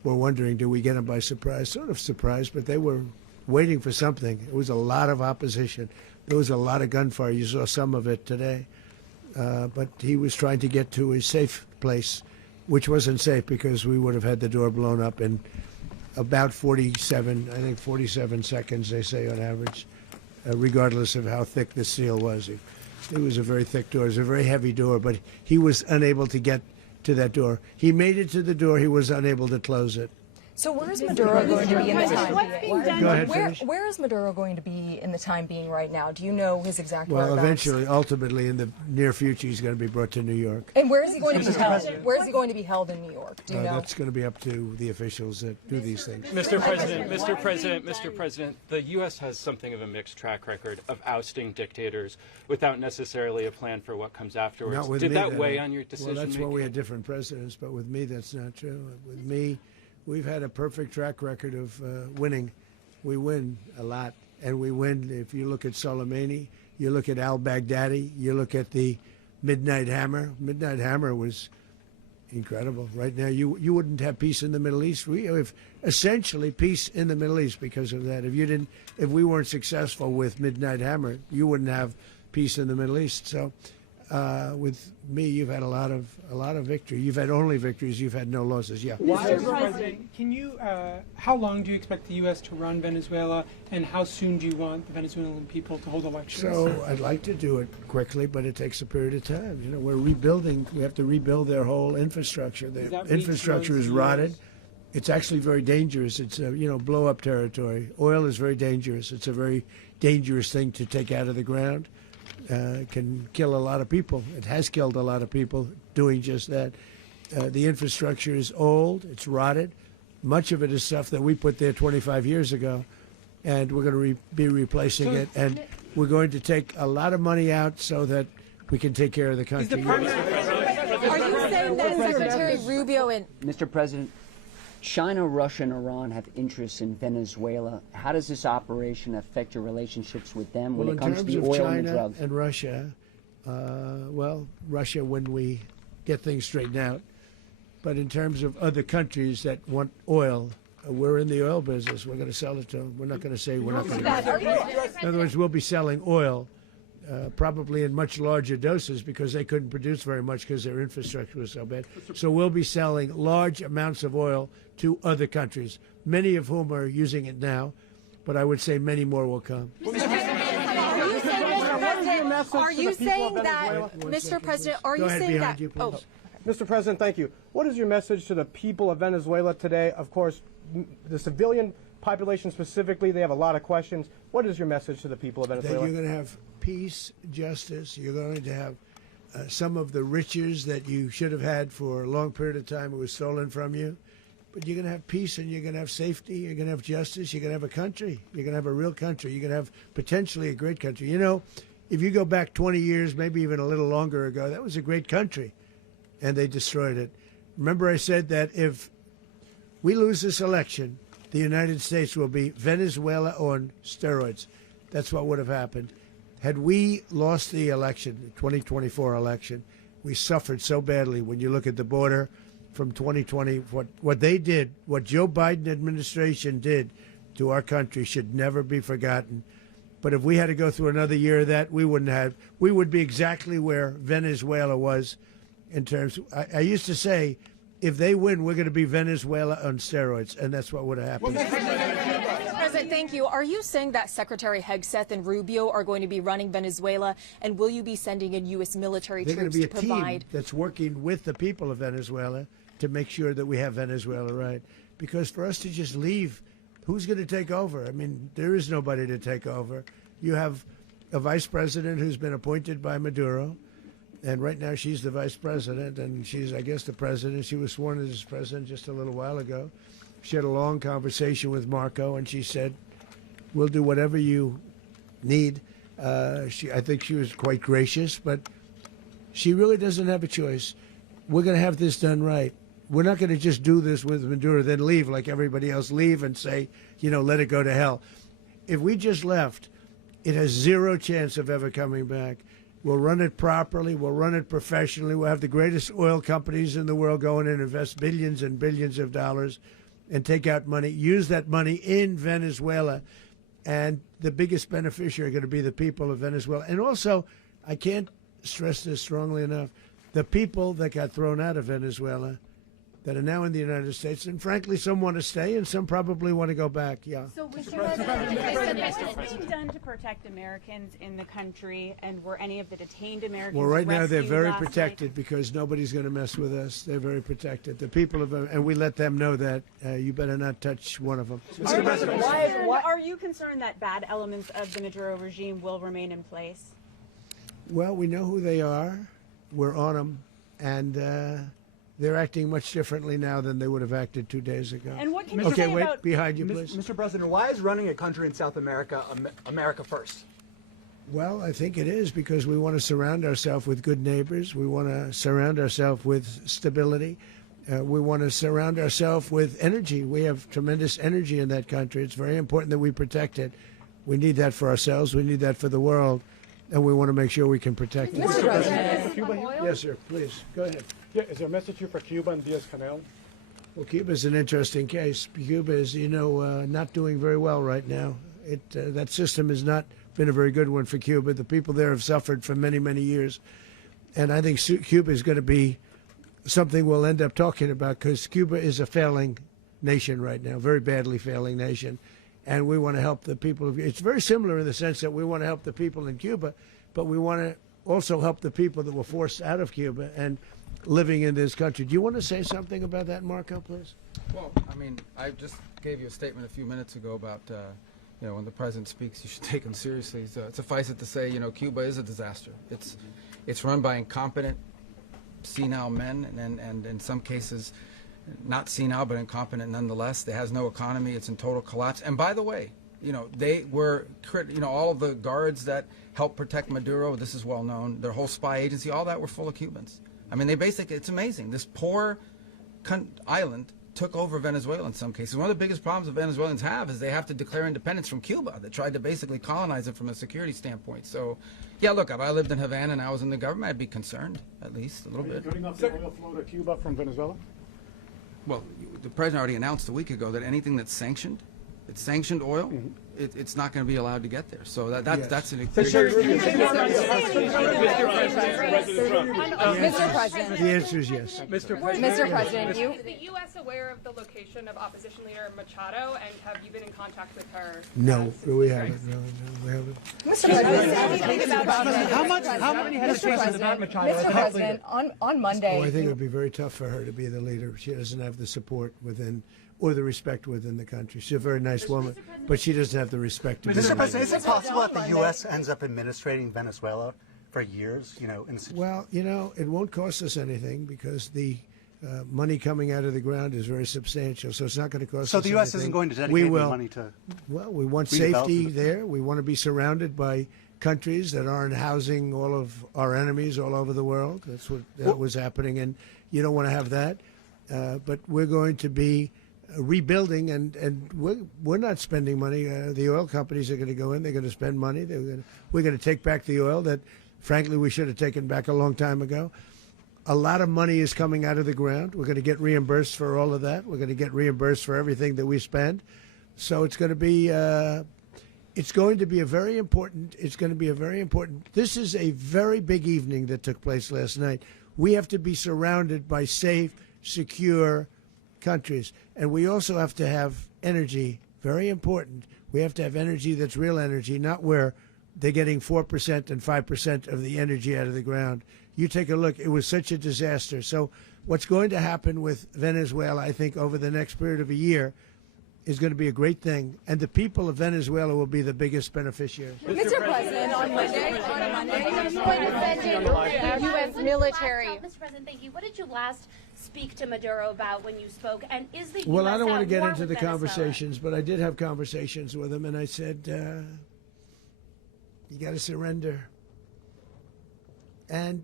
were wondering, do we get them by surprise? Sort of surprised, but they were waiting for something. It was a lot of opposition. There was a lot of gunfire. You saw some of it today. But he was trying to get to a safe place, which wasn't safe because we would have had the door blown up in about 47 seconds, they say on average, regardless of how thick the steel was. It was a very thick door. It was a very heavy door, but he was unable to get to that door. He made it to the door. He was unable to close it. So where is Maduro going to be in the time being? Go ahead, where is Maduro going to be in the time being right now? Do you know his exact whereabouts? Well, eventually, ultimately, in the near future, he's going to be brought to New York. And where is he going to be held? Where is he going to be held in New York? Do you know? That's going to be up to the officials that do these things. Mr. President, the U.S. has something of a mixed track record of ousting dictators without necessarily a plan for what comes afterwards. Not with Did me, that weigh on your decision? Well, that's why we had different presidents, but with me, that's not true. With me, we've had a perfect track record of winning. We win a lot, and we win. If you look at Soleimani, you look at al-Baghdadi, you look at the Midnight Hammer. Midnight Hammer was incredible. Right now, you wouldn't have peace in the Middle East. We have essentially peace in the Middle East because of that. If we weren't successful with Midnight Hammer, you wouldn't have peace in the Middle East. So with me, you've had a lot of victory. You've had only victories. You've had no losses. Yeah. Mr. President, can you? How long do you expect the U.S. to run Venezuela, and how soon do you want the Venezuelan people to hold elections? So I'd like to do it quickly, but it takes a period of time. You know, we're rebuilding. We have to rebuild their whole infrastructure. The infrastructure is rotted. It's actually very dangerous. It's blow-up territory. Oil is very dangerous. It's a very dangerous thing to take out of the ground. Can kill a lot of people. It has killed a lot of people doing just that. The infrastructure is old. It's rotted. Much of it is stuff that we put there 25 years ago, and we're going to be replacing it. And we're going to take a lot of money out so that we can take care of the country. Are you saying that Secretary Rubio and Mr. President, China, Russia, and Iran have interests in Venezuela. How does this operation affect your relationships with them when it comes to the oil and the drugs? And Russia, Russia when we get things straightened out. But in terms of other countries that want oil, we're in the oil business. We're going to sell it to them. We're not going to say we're not going to. In other words, we'll be selling oil, probably in much larger doses because they couldn't produce very much because their infrastructure was so bad. So we'll be selling large amounts of oil to other countries, many of whom are using it now, but I would say many more will come. Are you saying that, Mr. President, are you saying that? Oh. Mr. President, thank you. What is your message to the people of Venezuela today? Of course, the civilian population specifically, they have a lot of questions. What is your message to the people of Venezuela? That you're going to have peace, justice. You're going to have some of the riches that you should have had for a long period of time. It was stolen from you. But you're going to have peace and you're going to have safety. You're going to have justice. You're going to have a country. You're going to have a real country. You're going to have potentially a great country. You know, if you go back 20 years, maybe even a little longer ago, that was a great country. And they destroyed it. Remember I said that if we lose this election, the United States will be Venezuela on steroids. That's what would have happened. Had we lost the election, the 2024 election, we suffered so badly when you look at the border from 2020. What they did, what Joe Biden administration did to our country should never be forgotten. But if we had to go through another year of that, we would be exactly where Venezuela was in terms. I used to say, if they win, we're going to be Venezuela on steroids, and that's what would have happened. President, thank you. Are you saying that Secretary Hegseth and Rubio are going to be running Venezuela, and will you be sending in U.S. military They're troops going to to be a provide? team that's working with the people of Venezuela to make sure that we have Venezuela right. Because for us to just leave, who's going to take over? I mean, there is nobody to take over. You have a vice president who's been appointed by Maduro. And right now she's the vice president, and she's, I guess, the president. She was sworn as president just a little while ago. She had a long conversation with Marco, and she said, we'll do whatever you need. I think she was quite gracious, but she really doesn't have a choice. We're going to have this done right. We're not going to just do this with Maduro, then leave like everybody else, leave and say, let it go to hell. If we just left, it has zero chance of ever coming back. We'll run it properly. We'll run it professionally. We'll have the greatest oil companies in the world go in and invest billions and billions of dollars and take out money, use that money in Venezuela. And the biggest beneficiary are going to be the people of Venezuela. And also, I can't stress this strongly enough, the people that got thrown out of Venezuela that are now in the United States, and frankly, some want to stay and some probably want to go back. Yeah. So, Mr. President, what's being done to protect Americans in the country, and were any of the detained Americans Well, right now they're rescued very last protected night? because nobody's going to mess with us. They're very protected. The people of, and we let them know that you better not touch one of them. Are you concerned that bad elements of the Maduro regime will remain in place? Well, we know who they are. We're on them, and they're acting much differently now than they would have acted 2 days ago. And what can you okay, say wait, about behind you, please. Mr. President, why is running a country in South America America first? Well, I think it is because we want to surround ourselves with good neighbors. We want to surround ourselves with stability. We want to surround ourselves with energy. We have tremendous energy in that country. It's very important that we protect it. We need that for ourselves. We need that for the world. And we want to make sure we can protect it. Mr. President, Yes, sir. Please, go ahead. Yeah, is there a message here for Cuba and Diaz-Canel? Well, Cuba is an interesting case. Cuba is, not doing very well right now. That system has not been a very good one for Cuba. The people there have suffered for many, many years. And I think Cuba is going to be something we'll end up talking about, because Cuba is a failing nation right now, very badly failing nation. And we want to help the people. It's very similar in the sense that we want to help the people in Cuba, but we want to also help the people that were forced out of Cuba and living in this country. Do you want to say something about that, Marco, please? Well, I mean, I just gave you a statement a few minutes ago about, you know, when the president speaks, you should take him seriously. So suffice it to say, you know, Cuba is a disaster. It's run by incompetent, senile men, and in some cases, not senile, but incompetent nonetheless. It has no economy. It's in total collapse. And by the way, you know, they were, you know, all of the guards that helped protect Maduro, this is well known, their whole spy agency, all that were full of Cubans. I mean, they basically, it's amazing. This poor island took over Venezuela in some cases. One of the biggest problems the Venezuelans have is they have to declare independence from Cuba. They tried to basically colonize it from a security standpoint. So, yeah, look, if I lived in Havana and I was in the government, I'd be concerned, at least a little bit. Cutting off the oil flow to Cuba from Venezuela? Well, the president already announced a week ago that anything that's sanctioned, it's sanctioned oil, it's not going to be allowed to get there. So that's an Mr. President. The answer is yes. Mr. President, Is the U.S. aware of the location of opposition leader Machado, and have you been in contact with her? No, we haven't. No, we haven't. Mr. President, How many hesitations about Machado? Mr. President, on Monday. Oh, I think it would be very tough for her to be the leader. She doesn't have the support within, or the respect within the country. She's a very nice woman, but she doesn't have the respect to be the Mr. leader. President, is it possible that the U.S. ends up administrating Venezuela for years? You know, Well, you know, it won't cost us anything because the money coming out of the ground is very substantial, so it's not going to cost us so the U.S. anything. isn't going to dedicate We any will. money to. Well, we want redevelop safety the- there. We want to be surrounded by countries that aren't housing all of our enemies all over the world. That's what was happening, and you don't want to have that. But we're going to be rebuilding, and we're not spending money. The oil companies are going to go in. They're going to spend money. We're going to take back the oil that, frankly, we should have taken back a long time ago. A lot of money is coming out of the ground. We're going to get reimbursed for all of that. We're going to get reimbursed for everything that we spend. So it's going to be a very important. This is a very big evening that took place last night. We have to be surrounded by safe, secure countries, and we also have to have energy. Very important. We have to have energy that's real energy, not where they're getting 4% and 5% of the energy out of the ground. You take a look. It was such a disaster. So what's going to happen with Venezuela, I think, over the next period of a year is going to be a great thing, and the people of Venezuela will be the biggest beneficiaries. Mr. President, on Monday, U.S. military. Mr. President, thank you. What did you last speak to Maduro about when you spoke? And is the Well, U.S. I don't want to at get war into with the Venezuela? conversations, but I did have conversations with him, and I said, you got to surrender. And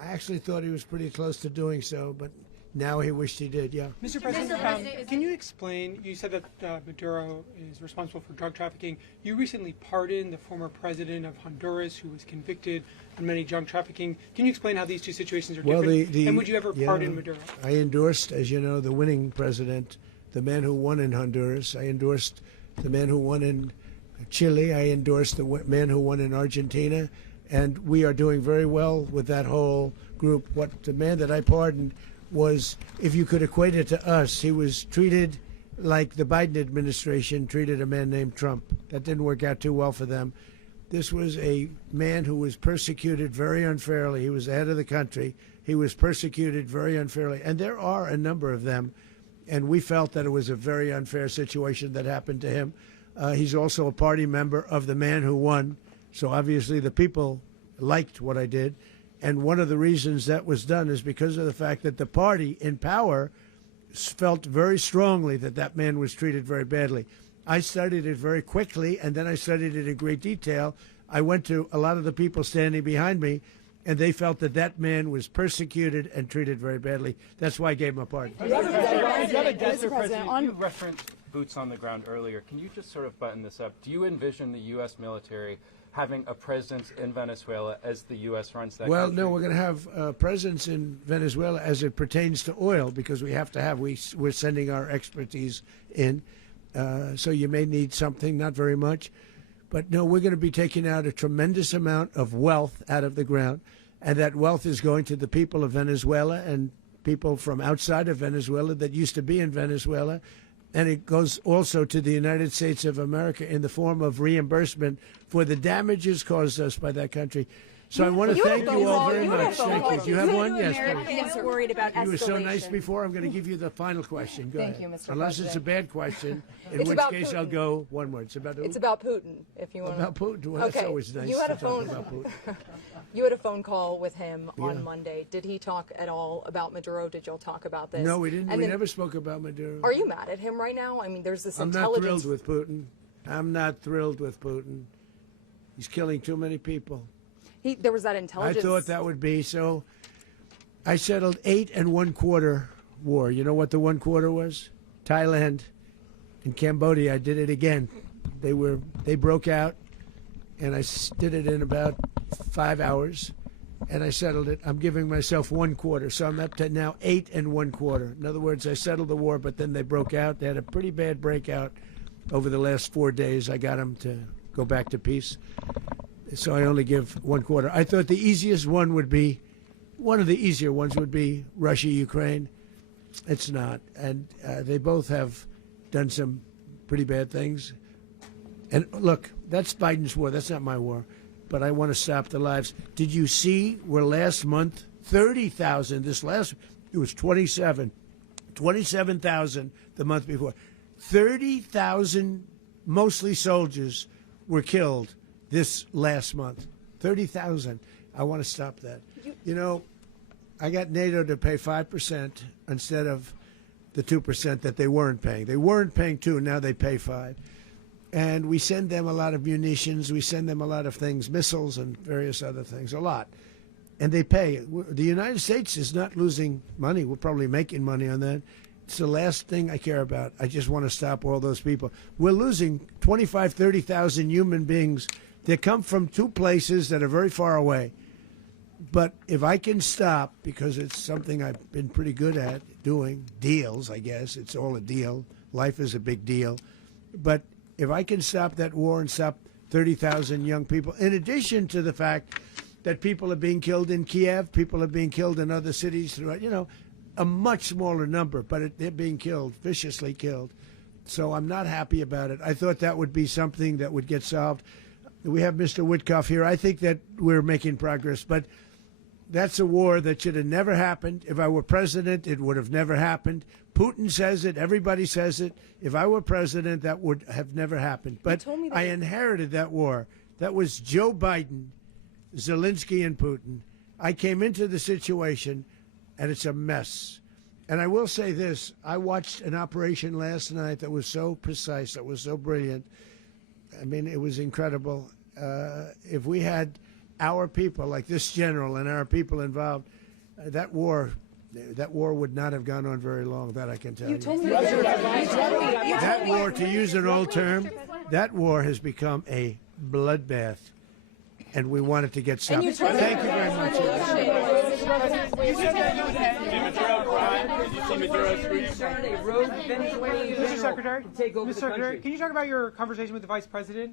I actually thought he was pretty close to doing so, but now he wished he did, yeah. Mr. President, can you explain, you said that Maduro is responsible for drug trafficking. You recently pardoned the former president of Honduras who was convicted on many drug trafficking. Can you explain how these two situations are different? And would you ever pardon Maduro? I endorsed, as you know, the winning president, the man who won in Honduras. I endorsed the man who won in Chile. I endorsed the man who won in Argentina. And we are doing very well with that whole group. What the man that I pardoned was, if you could equate it to us, he was treated like the Biden administration treated a man named Trump. That didn't work out too well for them. This was a man who was persecuted very unfairly. He was the head of the country. He was persecuted very unfairly. And there are a number of them. And we felt that it was a very unfair situation that happened to him. He's also a party member of the man who won. So obviously the people liked what I did. And one of the reasons that was done is because of the fact that the party in power felt very strongly that that man was treated very badly. I studied it very quickly, and then I studied it in great detail. I went to a lot of the people standing behind me, and they felt that that man was persecuted and treated very badly. That's why I gave him a pardon. Mr. President, you referenced boots on the ground earlier. Can you just sort of button this up? Do you envision the U.S. military having a presence in Venezuela as the U.S. runs that Well, country? no, we're going to have a presence in Venezuela as it pertains to oil, because we have to have, we're sending our expertise in. So you may need something, not very much. But no, we're going to be taking out a tremendous amount of wealth out of the ground. and that wealth is going to the people of Venezuela and people from outside of Venezuela that used to be in Venezuela. And it goes also to the United States of America in the form of reimbursement for the damages caused us by that country. So I want to thank you all very much. Thank you. Do you have one? Yes, please. Americans worried about escalation. You were so nice before. I'm going to give you the final question. Go Thank ahead. you, Mr. Unless President. it's a bad question, in It's which about case Putin. I'll go one word. It's about who? It's about Putin, if you want. About Putin. Well, okay. that's always nice You had to a phone. talk about Putin. You had a phone call with him on Yeah. Monday. Did he talk at all about Maduro? Did y'all talk about this? No, we didn't. And We then- never spoke about Maduro. Are you mad at him right now? I mean, there's this I'm not intelligence. thrilled with Putin. I'm not thrilled with Putin. He's killing too many people. There was that I intelligence. thought that would be so. I settled 8 1/4 war. You know what the 1/4 was? Thailand and Cambodia. I did it again. They broke out, and I did it in about 5 hours, and I settled it. I'm giving myself 1/4, so I'm up to now 8 1/4. In other words, I settled the war, but then they broke out. They had a pretty bad breakout over the last 4 days. I got them to go back to peace. So I only give 1/4. I thought the easiest one would be, one of the easier ones would be Russia, Ukraine. It's not. And they both have done some pretty bad things. And look, that's Biden's war. That's not my war. But I want to stop the lives. Did you see where last month, 30,000, it was 27,000 the month before. 30,000, mostly soldiers, were killed this last month. 30,000. I want to stop that. You know, I got NATO to pay 5% instead of the 2% that they weren't paying. They weren't paying 2, now they pay 5. And we send them a lot of munitions, we send them a lot of things, missiles and various other things, a lot. And they pay. The United States is not losing money. We're probably making money on that. It's the last thing I care about. I just want to stop all those people. We're losing 25, 30,000 human beings that come from 2 places that are very far away. But if I can stop, because it's something I've been pretty good at doing, deals, I guess. It's all a deal. Life is a big deal. But if I can stop that war and stop 30,000 young people, in addition to the fact that people are being killed in Kiev, people are being killed in other cities throughout, a much smaller number, but they're being killed, viciously killed. So I'm not happy about it. I thought that would be something that would get solved. We have Mr. Witkoff here. I think that we're making progress, but that's a war that should have never happened. If I were president, it would have never happened. Putin says it. Everybody says it. If I were president, that would have never happened. But I inherited that war. That was Joe Biden, Zelensky, and Putin. I came into the situation, and it's a mess. And I will say this. I watched an operation last night that was so precise, that was so brilliant. I mean, it was incredible. If we had our people, like this general, and our people involved, that war would not have gone on very long. That I can tell you. That war, to use an old term, that war has become a bloodbath, and we want it to get stopped. Thank you very much. Mr. Secretary, can you talk about your conversation with the Vice President?